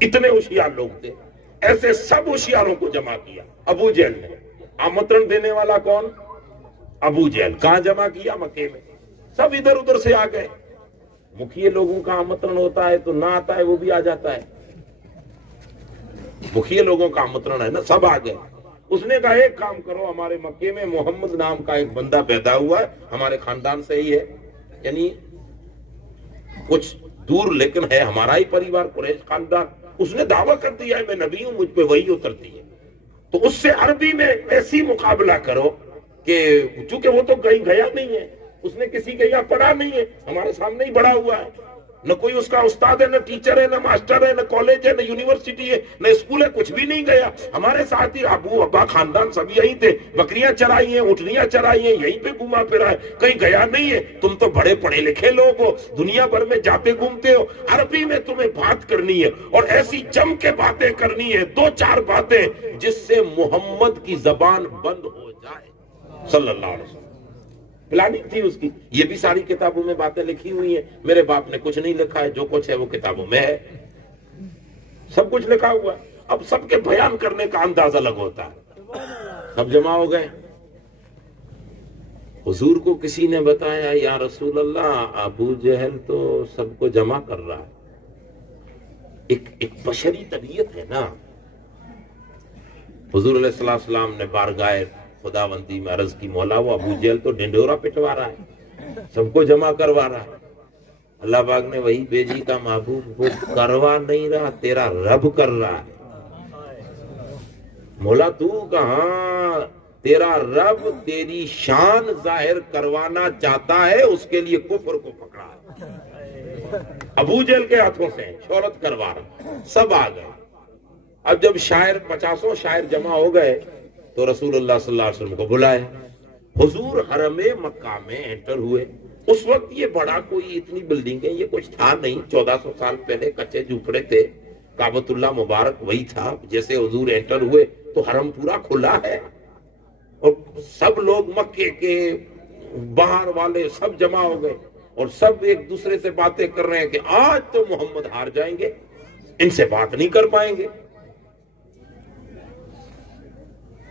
اتنے ہوشیار لوگ تھے. ایسے سب ہوشیاروں کو جمع کیا ابو جہل نے. آمنترن دینے والا کون؟ ابو جہل. کہاں جمع کیا؟ مکے میں. سب ادھر ادھر سے آ گئے. مکھیے لوگوں کا آمنترن ہوتا ہے تو نہ آتا ہے وہ بھی آ جاتا ہے. مکھیے لوگوں کا آمنترن ہے نا, سب آ گئے. اس نے کہا ایک کام کرو, ہمارے مکے میں محمد نام کا ایک بندہ پیدا ہوا ہے, ہمارے خاندان سے ہی ہے, یعنی کچھ دور لیکن ہے ہمارا ہی پریوار, قریش خاندان. اس نے دعویٰ کر دیا ہے میں نبی ہوں, مجھ پہ وحی اترتی ہے. تو اس سے عربی میں ایسی مقابلہ کرو کہ چونکہ وہ تو کہیں گیا نہیں ہے, اس نے کسی کے یہاں پڑھا نہیں ہے, ہمارے سامنے ہی بڑا ہوا ہے, نہ کوئی اس کا استاد ہے, نہ ٹیچر ہے, نہ ماسٹر ہے, نہ کالج ہے, نہ یونیورسٹی ہے, نہ اسکول ہے, کچھ بھی نہیں گیا. ہمارے ساتھ ہی ابو ابا خاندان سب یہی تھے, بکریاں چرائی ہیں, اٹھنیاں چرائی ہیں, یہیں پہ گھوما پھرا ہے, کہیں گیا نہیں ہے. تم تو بڑے پڑھے لکھے لوگ ہو, دنیا بھر میں جاتے گھومتے ہو, عربی میں تمہیں بات کرنی ہے اور ایسی جم کے باتیں کرنی ہے, دو چار باتیں جس سے محمد کی زبان بند ہو جائے صلی اللہ علیہ وسلم. پلاننگ تھی اس کی. یہ بھی ساری کتابوں میں باتیں لکھی ہوئی ہیں. میرے باپ نے کچھ نہیں لکھا ہے, جو کچھ ہے وہ کتابوں میں ہے, سب کچھ لکھا ہوا ہے. اب سب کے بیان کرنے کا انداز الگ ہوتا ہے. سب جمع ہو گئے. حضور کو کسی نے بتایا یا رسول اللہ ابو جہل تو سب کو جمع کر رہا ہے. ایک بشری طبیعت ہے نا. حضور علیہ السلام نے بارگاہ خداوندی میں عرض کی, مولا وہ ابو جہل تو ڈنڈورا پٹوا رہا ہے, سب کو جمع کروا رہا ہے. اللہ پاک نے وہی بھیجی کا محبوب وہ کروا نہیں رہا, تیرا رب کر رہا ہے. مولا تو کہاں, تیرا رب تیری شان ظاہر کروانا چاہتا ہے, اس کے لیے کفر کو پکڑا ہے. ابو جہل کے ہاتھوں سے شہرت کروا رہا. سب آ گئے. اب جب 50 شاعر جمع ہو گئے تو رسول اللہ صلی اللہ علیہ وسلم کو بلائے. حضور حرم مکہ میں انٹر ہوئے. اس وقت یہ بڑا کوئی اتنی بلڈنگیں یہ کچھ تھا نہیں, 1400 سال پہلے کچے جھوپڑے تھے. کعبۃ اللہ مبارک وہی تھا. جیسے حضور انٹر ہوئے تو حرم پورا کھلا ہے اور سب لوگ مکے کے باہر والے سب جمع ہو گئے اور سب ایک دوسرے سے باتیں کر رہے ہیں کہ آج تو محمد ہار جائیں گے, ان سے بات نہیں کر پائیں گے.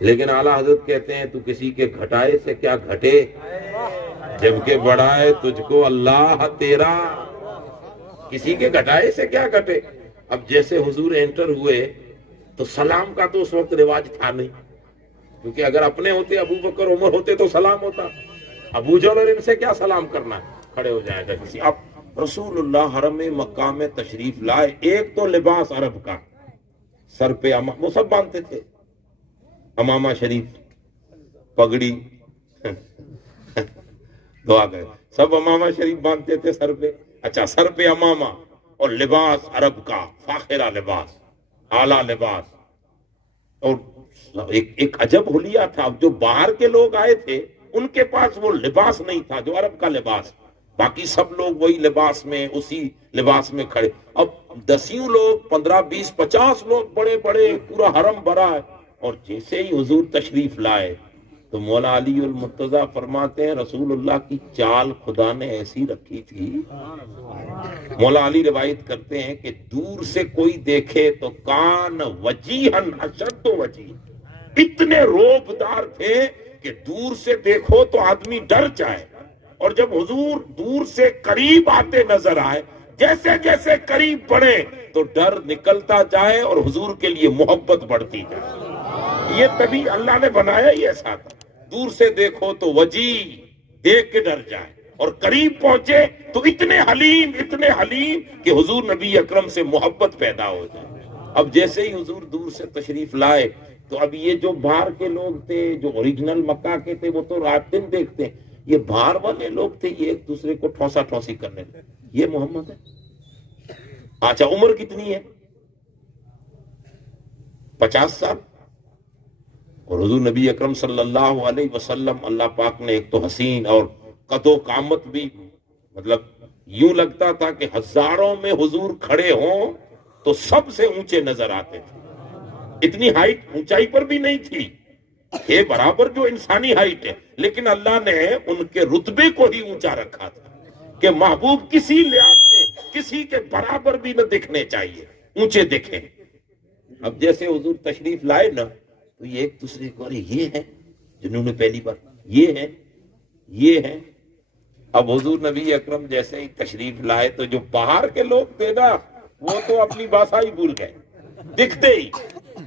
لیکن اعلیٰ حضرت کہتے ہیں تو کسی کے گھٹائے سے کیا گھٹے, جبکہ بڑھائے تجھ کو اللہ تیرا. کسی کے گھٹائے سے کیا گھٹے. اب جیسے حضور انٹر ہوئے تو سلام کا تو اس وقت رواج تھا نہیں, کیونکہ اگر اپنے ہوتے ابو بکر عمر ہوتے تو سلام ہوتا. ابو جہل اور ان سے کیا سلام کرنا ہے, کھڑے ہو جائے گا کسی. اب رسول اللہ حرم مکہ میں تشریف لائے. ایک تو لباس عرب کا, سر پہ وہ سب باندھتے تھے, امامہ شریف, پگڑی, دعا گئے سب امامہ شریف باندھتے تھے سر پہ. اچھا, سر پہ امامہ اور لباس عرب کا, فاخرہ لباس, اعلیٰ لباس. اور ایک عجب حلیہ تھا. جو باہر کے لوگ آئے تھے ان کے پاس وہ لباس نہیں تھا جو عرب کا لباس. باقی سب لوگ وہی لباس میں, اسی لباس میں کھڑے. اب 10 لوگ, 15, 20, 50 لوگ, بڑے بڑے, پورا حرم بھرا ہے. اور جیسے ہی حضور تشریف لائے تو مولا علی المرتضیٰ فرماتے ہیں رسول اللہ کی چال خدا نے ایسی رکھی تھی. مولا علی روایت کرتے ہیں کہ دور سے کوئی دیکھے تو کان وجیہن اشد وجیہ, اتنے روبدار تھے کہ دور سے دیکھو تو آدمی ڈر جائے. اور جب حضور دور سے قریب آتے نظر آئے, جیسے جیسے قریب بڑھے تو ڈر نکلتا جائے اور حضور کے لیے محبت بڑھتی جائے. یہ تبھی اللہ نے بنایا ہی ایسا تھا. دور سے دیکھو تو وجی, دیکھ کے ڈر جائے, اور قریب پہنچے تو اتنے حلیم کہ حضور نبی اکرم سے محبت پیدا ہو جائے. اب جیسے ہی حضور دور سے تشریف لائے تو اب یہ جو باہر کے لوگ تھے, جو اوریجنل مکہ کے تھے, وہ تو رات دن دیکھتے ہیں. یہ باہر والے لوگ تھے, یہ ایک دوسرے کو ٹھوسا ٹھوسی کرنے لگے. یہ محمد ہے. اچھا, عمر کتنی ہے؟ 50 سال. اور حضور نبی اکرم صلی اللہ علیہ وسلم, اللہ پاک نے ایک تو حسین اور قد و قامت بھی, مطلب یوں لگتا تھا کہ ہزاروں میں حضور کھڑے ہوں تو سب سے اونچے نظر آتے تھے. اتنی ہائٹ اونچائی پر بھی نہیں تھی, یہ برابر جو انسانی ہائٹ ہے, لیکن اللہ نے ان کے رتبے کو ہی اونچا رکھا تھا کہ محبوب کسی لحاظ سے کسی کے برابر بھی نہ دکھنے چاہیے. اونچے دکھیں. اب جیسے حضور تشریف لائے نا تو یہ ایک دوسرے کو ارے یہ ہے جنہوں نے پہلی بار یہ ہے. اب حضور نبی اکرم جیسے ہی تشریف لائے تو جو باہر کے لوگ تھے نا وہ تو اپنی بھاشا ہی بھول گئے. دکھتے ہی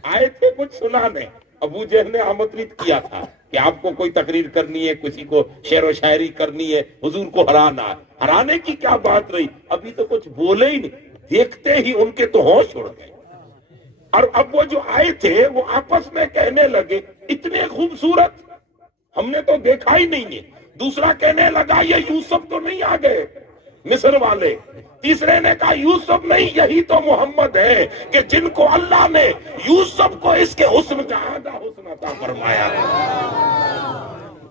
آئے تھے کچھ سنانے. ابو جہل نے آمنترت کیا تھا کہ آپ کو کوئی تقریر کرنی ہے, کسی کو شعر و شاعری کرنی ہے, حضور کو ہرانے کی کیا بات رہی, ابھی تو کچھ بولے ہی نہیں. دیکھتے ہی ان کے تو ہوش اڑ گئے. اور اب وہ جو آئے تھے وہ آپس میں کہنے لگے اتنے خوبصورت ہم نے تو دیکھا ہی نہیں ہے. دوسرا کہنے لگا یہ یوسف تو نہیں آ گئے مصر والے. تیسرے نے کہا یوسف نہیں, یہی تو محمد ہے کہ جن کو اللہ نے یوسف کو اس کے حسن کا آدھا حسن عطا فرمایا.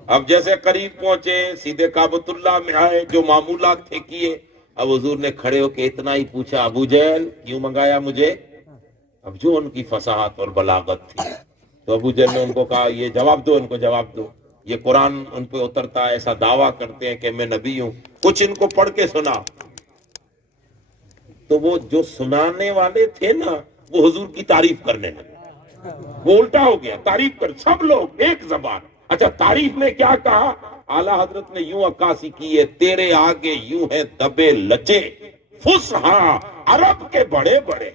اب جیسے قریب پہنچے سیدھے کعبۃ اللہ میں آئے, جو معمولات تھے کیے. اب حضور نے کھڑے ہو کے اتنا ہی پوچھا ابو جہل کیوں منگایا مجھے. اب جو ان کی فصاحت اور بلاغت تھی تو ابو جہل نے ان کو کہا یہ جواب دو, ان کو جواب دو. یہ قرآن ان پہ اترتا ہے, ایسا دعویٰ کرتے ہیں کہ میں نبی ہوں, کچھ ان کو پڑھ کے سنا. تو وہ جو سنانے والے تھے نا وہ حضور کی تعریف کرنے لگے. وہ الٹا ہو گیا, تعریف کر سب لوگ ایک زبان. اچھا تعریف میں کیا کہا, اعلیٰ حضرت نے یوں عکاسی کی ہے تیرے آگے یوں ہے دبے لچے فصحا عرب کے بڑے بڑے.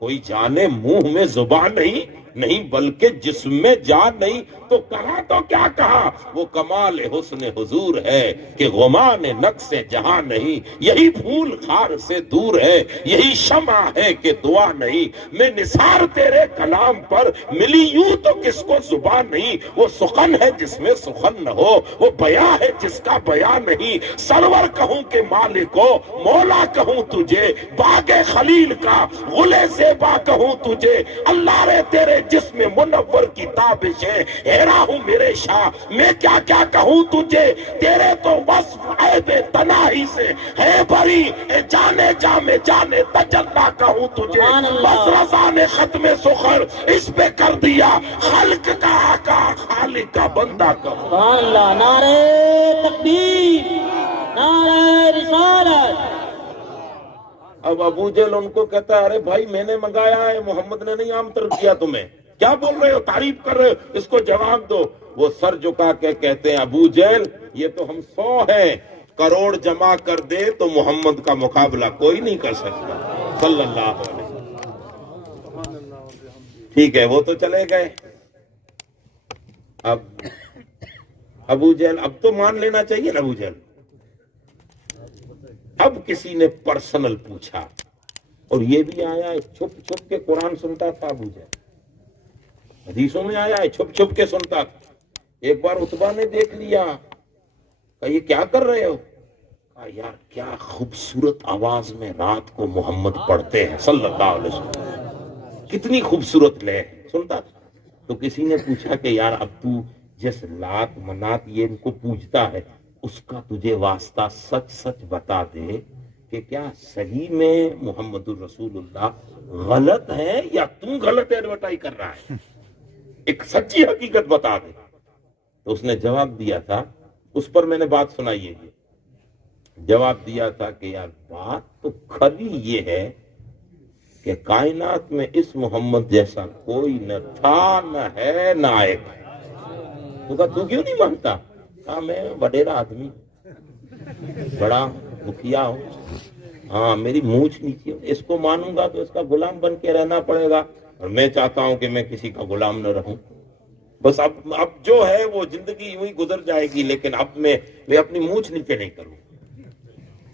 کوئی جانے منہ میں زبان نہیں بلکہ جسم میں جان نہیں. تو کہا تو کیا کہا, وہ کمال حسن حضور ہے کہ غمان نقص جہاں نہیں. یہی پھول خار سے دور ہے, یہی شمع ہے کہ دعا نہیں. میں نثار تیرے کلام پر ملی یوں تو کس کو زبان نہیں. وہ سخن ہے جس میں سخن نہ ہو, وہ بیاں ہے جس کا بیان نہیں. سرور کہوں کہ مالک ہو, مولا کہوں تجھے, باغ خلیل کا غلے زیبا کہوں تجھے. اللہ رے تیرے جسم منور کی تابش ہے, ہیرا ہوں میرے شاہ میں کیا کیا کہوں تجھے. تیرے تو وصف عیب تناہی سے ہے بری, جانے جامے جانے تجلا کہوں تجھے. بس رضا نے ختم سخر اس پہ کر دیا, خلق کا آقا خالق کا بندہ کہوں. سبحان اللہ. نعرہ تکبیر, نعرہ رسالت. اب ابو جہل ان کو کہتا ہے ارے بھائی میں نے منگایا ہے, محمد نے نہیں آمنترن کیا تمہیں, کیا بول رہے ہو, تعریف کر رہے ہو, اس کو جواب دو. وہ سر جھکا کے کہتے ہیں ابو جہل یہ تو ہم 100 ہیں, کروڑ جمع کر دے تو محمد کا مقابلہ کوئی نہیں کر سکتا صلی اللہ علیہ وسلم. ٹھیک ہے وہ تو چلے گئے. اب ابو جہل اب تو مان لینا چاہیے نا ابو جہل. اب کسی نے پرسنل پوچھا, اور یہ بھی آیا ہے چھپ چھپ کے قرآن سنتا تھا ابو جہل, حدیثوں میں آیا ہے چھپ چھپ کے سنتا تھا. ایک بار عتبہ نے دیکھ لیا, کہا یہ کیا کر رہے ہو, کہا یار کیا خوبصورت آواز میں رات کو محمد پڑھتے ہیں صلی اللہ علیہ وسلم, کتنی خوبصورت لے سنتا تھا. تو کسی نے پوچھا کہ یار اب تو جس لات منات یہ ان کو پوجتا ہے اس کا تجھے واسطہ سچ سچ بتا دے کہ کیا صحیح میں محمد الرسول اللہ غلط ہے یا تو غلط ایڈورٹائز کر رہا ہے, ایک سچی حقیقت بتا دے. تو اس نے جواب دیا تھا, اس پر میں نے بات سنائی ہے, یہ جواب دیا تھا کہ یار بات تو کھلی یہ ہے کہ کائنات میں اس محمد جیسا کوئی نہ تھا نہ ہے نہ آئے گا. تو کہا تو کیوں نہیں مانتا, کہا میں وڈیرا آدمی بڑا مکھیا ہوں, ہاں میری مونچھ نیچی, اس کو مانوں گا تو اس کا غلام بن کے رہنا پڑے گا, اور میں چاہتا ہوں کہ میں کسی کا غلام نہ رہوں. بس اب جو ہے وہ زندگی یوں ہی گزر جائے گی, لیکن اب میں اپنی مونچھ نیچے نہیں کروں.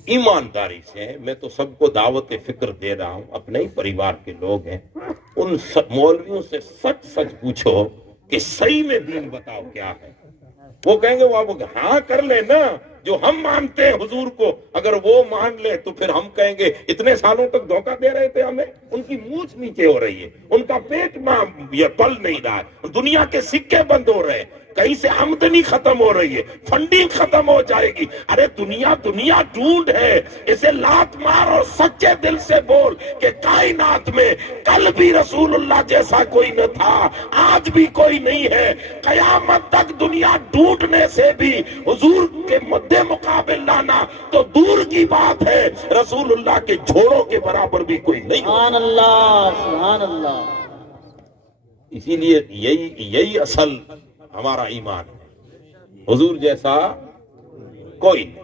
ایمانداری سے میں تو سب کو دعوت فکر دے رہا ہوں, اپنے ہی پریوار کے لوگ ہیں, ان مولویوں سے سچ سچ پوچھو کہ صحیح میں دین بتاؤ کیا ہے. وہ کہیں گے وہ آپ ہاں کر لے نا, جو ہم مانتے ہیں حضور کو اگر وہ مان لے تو پھر ہم کہیں گے اتنے سالوں تک دھوکہ دے رہے تھے ہمیں. ان کی مونچھ نیچے ہو رہی ہے, ان کا پیٹ یہ پل نہیں رہا ہے, دنیا کے سکے بند ہو رہے ہیں. کہیں سے آمدنی ختم ہو رہی ہے، فنڈنگ ختم ہو جائے گی، ارے دنیا ڈھونڈ ہے، اسے لات مار اور سچے دل سے بول کہ کائنات میں کل بھی رسول اللہ جیسا کوئی نہ تھا، آج بھی کوئی نہیں ہے، قیامت تک دنیا ڈھونڈنے سے بھی حضور کے مد مقابل لانا تو دور کی بات ہے، رسول اللہ کے جھوڑوں کے برابر بھی کوئی نہیں ہو۔ سبحان اللہ، سبحان اللہ۔ اسی لیے یہی اصل ہمارا ایمان ہے، حضور جیسا کوئی نہیں۔